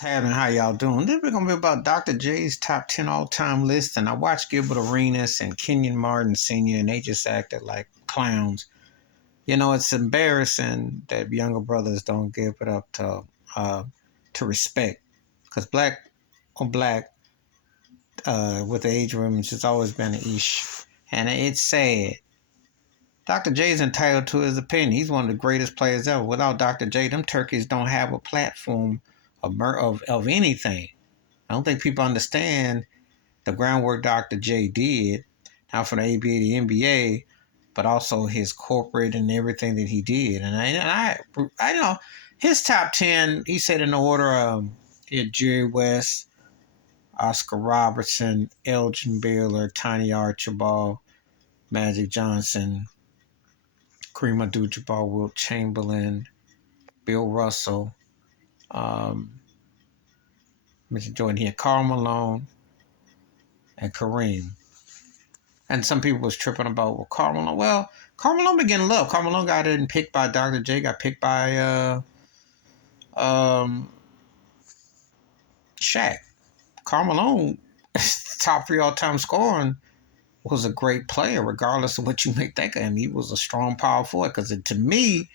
Having how y'all doing? This is gonna be about Dr. J's top 10 all-time list, and I watched Gilbert Arenas and Kenyon Martin Sr. and they just acted like clowns. You know, it's embarrassing that younger brothers don't give it up uh, to respect, because black on black with the age range has always been an issue, and it's sad. Dr. J is entitled to his opinion. He's one of the greatest players ever. Without Dr. J, them turkeys don't have a platform of anything. I don't think people understand the groundwork Dr. J did, not for the ABA, the NBA, but also his corporate and everything that he did. And I know his top 10, he said in the order Jerry West, Oscar Robertson, Elgin Baylor, Tiny Archibald, Magic Johnson, Kareem Abdul-Jabbar, Wilt Chamberlain, Bill Russell, Mr. Jordan here, Karl Malone, and Kareem. And some people was tripping about, well, Karl Malone. Well, Karl Malone been getting love. Karl Malone got in picked by Dr. J, got picked by Shaq. Karl Malone, top 3 all-time scoring, was a great player, regardless of what you may think of him. He was a strong power forward, because to me,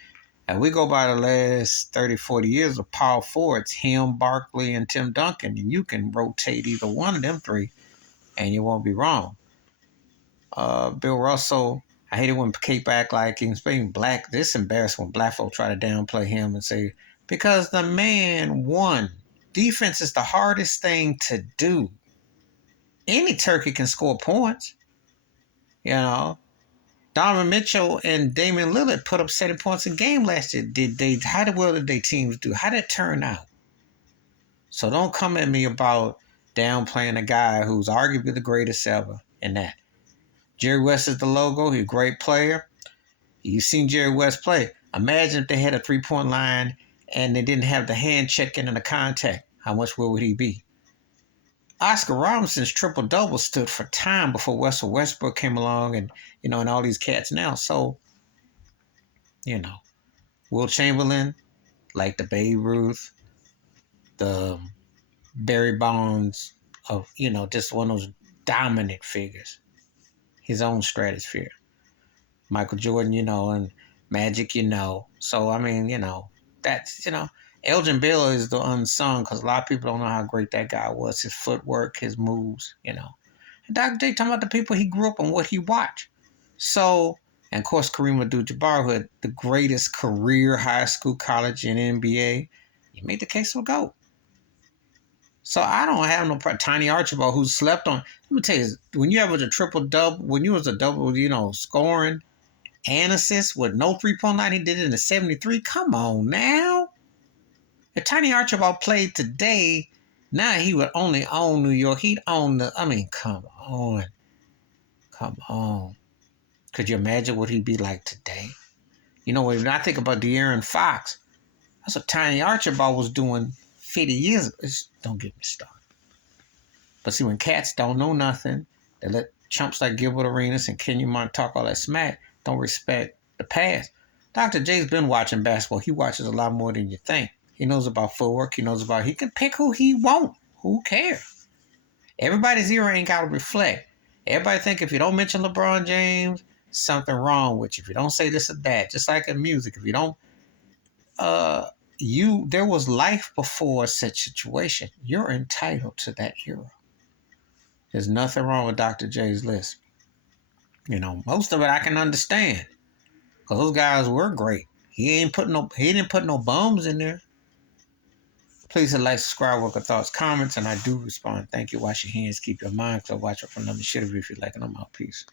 and we go by the last 30, 40 years of power forwards, him, Barkley, and Tim Duncan, and you can rotate either one of them three, and you won't be wrong. Bill Russell, I hate it when people act like he's being black. This is embarrassing when black folk try to downplay him and say, because the man won. Defense is the hardest thing to do. Any turkey can score points. You know, Donovan Mitchell and Damian Lillard put up 70 points a game last year. How well did their teams do? How did it turn out? So don't come at me about downplaying a guy who's arguably the greatest ever in that. Jerry West is the logo. He's a great player. You've seen Jerry West play. Imagine if they had a three-point line and they didn't have the hand checking and the contact. How much would he be? Oscar Robinson's triple-double stood for time before Russell Westbrook came along and all these cats now. So, Wilt Chamberlain, like the Babe Ruth, the Barry Bonds of, just one of those dominant figures. His own stratosphere. Michael Jordan, and Magic, So, I mean, that's, Elgin Baylor is the unsung, because a lot of people don't know how great that guy was. His footwork, his moves, And Dr. J talking about the people he grew up and what he watched. So, and of course, Kareem Abdul-Jabbar, who had the greatest career, high school, college, and NBA. You made the case for GOAT. So I don't have no problem. Tiny Archibald, who slept on. Let me tell you, when you have a triple-double, when you was a double, scoring and assists with no three-point line, he did it in the 73. Come on now. If Tiny Archibald played today, now he would only own New York. He'd own come on. Come on. Could you imagine what he'd be like today? When I think about De'Aaron Fox, that's what Tiny Archibald was doing 50 years ago. Don't get me started. But see, when cats don't know nothing, they let chumps like Gilbert Arenas and Kenyon Martin talk all that smack, don't respect the past. Dr. J's been watching basketball. He watches a lot more than you think. He knows about footwork. He can pick who he want. Who cares? Everybody's era ain't got to reflect. Everybody think if you don't mention LeBron James, something wrong with you. If you don't say this or that, just like in music, if you don't, there was life before such situation. You're entitled to that era. There's nothing wrong with Dr. J's list. Most of it I can understand, because those guys were great. He didn't put no bums in there. Please hit like, subscribe, work your thoughts, comments, and I do respond. Thank you. Wash your hands, keep your mind clear, watch out for another shit if you like, and I'm out. Peace.